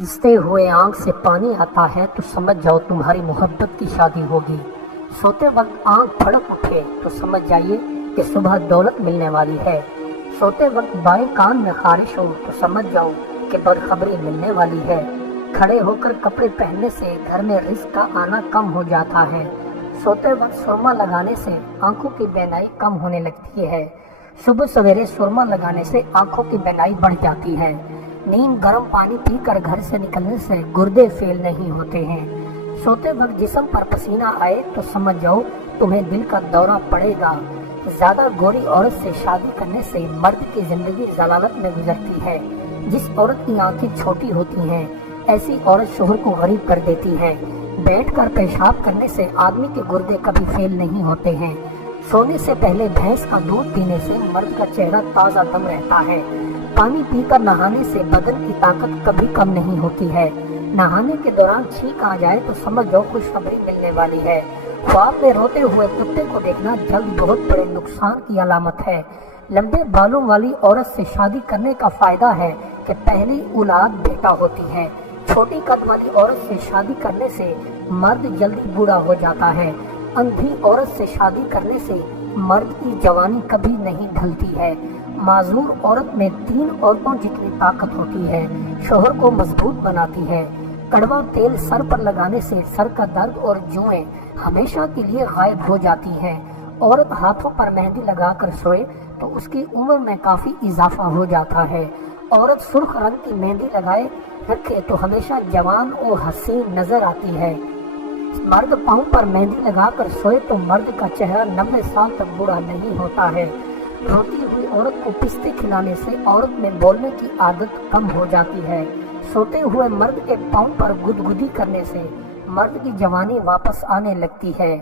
रिश्ते हुए आंख से पानी आता है तो समझ जाओ तुम्हारी मोहब्बत की शादी होगी। सोते वक्त आंख फड़क उठे तो समझ जाइए कि सुबह दौलत मिलने वाली है। सोते वक्त बाएं कान में खारिश हो तो समझ जाओ कि बदखबरी मिलने वाली है। खड़े होकर कपड़े पहनने से घर में रिस्क का आना कम हो जाता है। सोते वक्त सुरमा लगाने से आंखों की बीनाई कम होने लगती है। सुबह सवेरे सुरमा लगाने से आंखों की बीनाई बढ़ जाती है। नीम गर्म पानी पीकर घर से निकलने से गुर्दे फेल नहीं होते हैं। सोते वक्त जिस्म पर पसीना आए तो समझ जाओ तुम्हें दिल का दौरा पड़ेगा। ज्यादा गोरी औरत से शादी करने से मर्द की जिंदगी जलालत में गुजरती है। जिस औरत की आंखें छोटी होती हैं ऐसी औरत शोहर को गरीब कर देती है। बैठकर पेशाब करने से आदमी के गुर्दे कभी फेल नहीं होते हैं। सोने से पहले भैंस का दूध पीने से मर्द का चेहरा ताजा दम रहता है। पानी पीकर नहाने से बदन की ताकत कभी कम नहीं होती है। नहाने के दौरान छींक आ जाए तो समझ जाओ खुशखबरी मिलने वाली है। ख्वाब में रोते हुए कुत्ते को देखना जल्द बहुत बड़े नुकसान की अलामत है। लंबे बालों वाली औरत से शादी करने का फायदा है कि पहली औलाद बेटा होती है। छोटी कद वाली औरत से शादी करने से मर्द जल्दी बूढ़ा हो जाता है। अंधी औरत से शादी करने से मर्द की जवानी कभी नहीं ढलती है। माजूर औरत में 3 औरतों जितनी ताकत होती है। शोहर को मजबूत बनाती है। कड़वा तेल सर पर लगाने से सर का दर्द और जुएं हमेशा के लिए गायब हो जाती हैं। औरत हाथों पर मेहंदी लगाकर सोए तो उसकी उम्र में काफी इजाफा हो जाता है। औरत सुर्ख रंग की मेहंदी लगाए रखे तो हमेशा जवान और हसीन नजर आती है। मर्द पाँव पर मेहंदी लगाकर सोए तो मर्द का चेहरा 90 साल तक बूढ़ा नहीं होता है। रोती हुई औरत को पिस्ते खिलाने से औरत में बोलने की आदत कम हो जाती है। सोते हुए मर्द के पाँव पर गुदगुदी करने से मर्द की जवानी वापस आने लगती है।